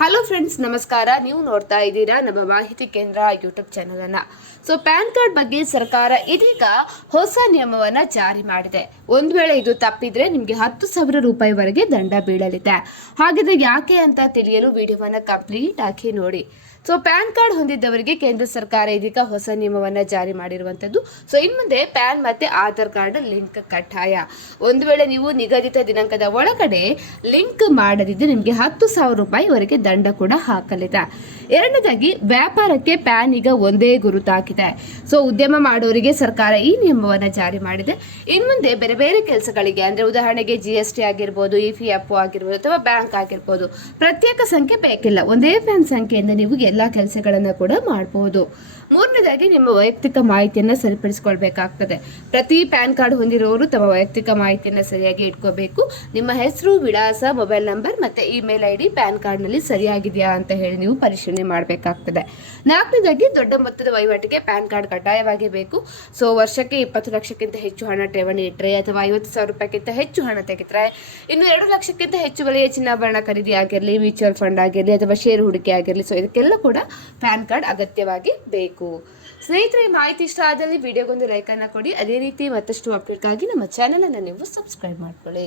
Hello friends ನಮಸ್ಕಾರ. ನೀವು ನೋಡ್ತಾ ಇದ್ದೀರಾ ನಮ್ಮ ಮಾಹಿತಿ ಕೇಂದ್ರ ಯೂಟ್ಯೂಬ್ ಚಾನಲ್ ಅನ್ನ ಸೊ ಪ್ಯಾನ್ ಕಾರ್ಡ್ ಬಗ್ಗೆ ಸರ್ಕಾರ ಇದೀಗ ಹೊಸ ನಿಯಮವನ್ನ ಜಾರಿ ಮಾಡಿದೆ. ಒಂದು ವೇಳೆ ಇದು ತಪ್ಪಿದ್ರೆ ನಿಮ್ಗೆ ಹತ್ತು ಸಾವಿರ ರೂಪಾಯಿವರೆಗೆ ದಂಡ ಬೀಳಲಿದೆ. ಹಾಗಿದ್ರೆ ಯಾಕೆ ಅಂತ ತಿಳಿಯಲು ವಿಡಿಯೋವನ್ನ ಕಂಪ್ಲೀಟ್ ಆಗಿ ನೋಡಿ. ಸೊ ಪ್ಯಾನ್ ಕಾರ್ಡ್ ಹೊಂದಿದ್ದವರಿಗೆ ಕೇಂದ್ರ ಸರ್ಕಾರ ಇದೀಗ ಹೊಸ ನಿಯಮವನ್ನ ಜಾರಿ ಮಾಡಿರುವಂತದ್ದು. ಸೊ ಇನ್ನು ಮುಂದೆ ಪ್ಯಾನ್ ಮತ್ತೆ ಆಧಾರ್ ಕಾರ್ಡ್ ಲಿಂಕ್ ಕಡ್ಡಾಯ. ಒಂದು ವೇಳೆ ನೀವು ನಿಗದಿತ ದಿನಾಂಕದ ಒಳಗಡೆ ಲಿಂಕ್ ಮಾಡದಿದ್ದರೆ ನಿಮಗೆ ಹತ್ತು ಸಾವಿರ ರೂಪಾಯಿವರೆಗೆ ದಂಡ ಕೂಡ ಹಾಕಲಿದೆ. ಎರಡನೇದಾಗಿ, ವ್ಯಾಪಾರಕ್ಕೆ ಪ್ಯಾನ್ ಈಗ ಒಂದೇ ಗುರುತಾಗಿದೆ. ಸೊ ಉದ್ಯಮ ಮಾಡೋರಿಗೆ ಸರ್ಕಾರ ಈ ನಿಯಮವನ್ನು ಜಾರಿ ಮಾಡಿದೆ. ಇನ್ನು ಮುಂದೆ ಬೇರೆ ಬೇರೆ ಕೆಲಸಗಳಿಗೆ, ಅಂದ್ರೆ ಉದಾಹರಣೆಗೆ ಜಿ ಎಸ್ ಟಿ ಆಗಿರ್ಬೋದು ಇ ಪಿ ಎಫ್ ಆಗಿರ್ಬೋದು, ಅಥವಾ ಬ್ಯಾಂಕ್ ಆಗಿರ್ಬೋದು, ಪ್ರತ್ಯೇಕ ಸಂಖ್ಯೆ ಬೇಕಿಲ್ಲ. ಒಂದೇ ಪ್ಯಾನ್ ಸಂಖ್ಯೆಯಿಂದ ನೀವು ಎಲ್ಲ ಕೆಲಸಗಳನ್ನು ಕೂಡ ಮಾಡಬಹುದು ಮೂರನೇದಾಗಿ ನಿಮ್ಮ ವೈಯಕ್ತಿಕ ಮಾಹಿತಿಯನ್ನು ಸರಿಪಡಿಸಿಕೊಳ್ಬೇಕಾಗ್ತದೆ. ಪ್ರತಿ ಪ್ಯಾನ್ ಕಾರ್ಡ್ ಹೊಂದಿರೋರು ತಮ್ಮ ವೈಯಕ್ತಿಕ ಮಾಹಿತಿಯನ್ನು ಸರಿಯಾಗಿ ಇಟ್ಕೋಬೇಕು. ನಿಮ್ಮ ಹೆಸರು, ವಿಳಾಸ, ಮೊಬೈಲ್ ನಂಬರ್ ಮತ್ತು ಇಮೇಲ್ ಐ ಡಿ ಪ್ಯಾನ್ ಕಾರ್ಡ್ನಲ್ಲಿ ಸರಿಯಾಗಿದೆಯಾ ಅಂತ ಹೇಳಿ ನೀವು ಪರಿಶೀಲನೆ ಮಾಡಬೇಕಾಗ್ತದೆ. ನಾಲ್ಕನೇದಾಗಿ ದೊಡ್ಡ ಮೊತ್ತದ ವಹಿವಾಟಿಗೆ ಪ್ಯಾನ್ ಕಾರ್ಡ್ ಕಡ್ಡಾಯವಾಗಿ ಬೇಕು ಸೊ, ವರ್ಷಕ್ಕೆ ಇಪ್ಪತ್ತು ಲಕ್ಷಕ್ಕಿಂತ ಹೆಚ್ಚು ಹಣ ಠೇವಣಿ ಇಟ್ಟರೆ ಅಥವಾ ಐವತ್ತು ಸಾವಿರ ರೂಪಾಯಿಗಿಂತ ಹೆಚ್ಚು ಹಣ ತೆಗೆದ್ರೆ, ಇನ್ನು ಎರಡು ಲಕ್ಷಕ್ಕಿಂತ ಹೆಚ್ಚು ಬೆಲೆಯ ಚಿನ್ನಾಭರಣ ಖರೀದಿ ಆಗಿರಲಿ, ಮ್ಯೂಚುವಲ್ ಫಂಡ್ ಆಗಿರಲಿ ಅಥವಾ ಷೇರು ಹೂಡಿಕೆ ಆಗಿರಲಿ, ಸೊ ಇದಕ್ಕೆಲ್ಲ ಕೂಡ ಪ್ಯಾನ್ ಕಾರ್ಡ್ ಅಗತ್ಯವಾಗಿ ಬೇಕು. ಸ್ನೇಹಿತರೆ, ಈ ಮಾಹಿತಿ ಇಷ್ಟ ಆದಲ್ಲಿ ವಿಡಿಯೋಗೊಂದು ಲೈಕನ್ನು ಕೊಡಿ. ಅದೇ ರೀತಿ ಮತ್ತಷ್ಟು ಅಪ್ಡೇಟ್ಗಾಗಿ ನಮ್ಮ ಚಾನಲನ್ನು ನೀವು ಸಬ್ಸ್ಕ್ರೈಬ್ ಮಾಡ್ಕೊಳ್ಳಿ.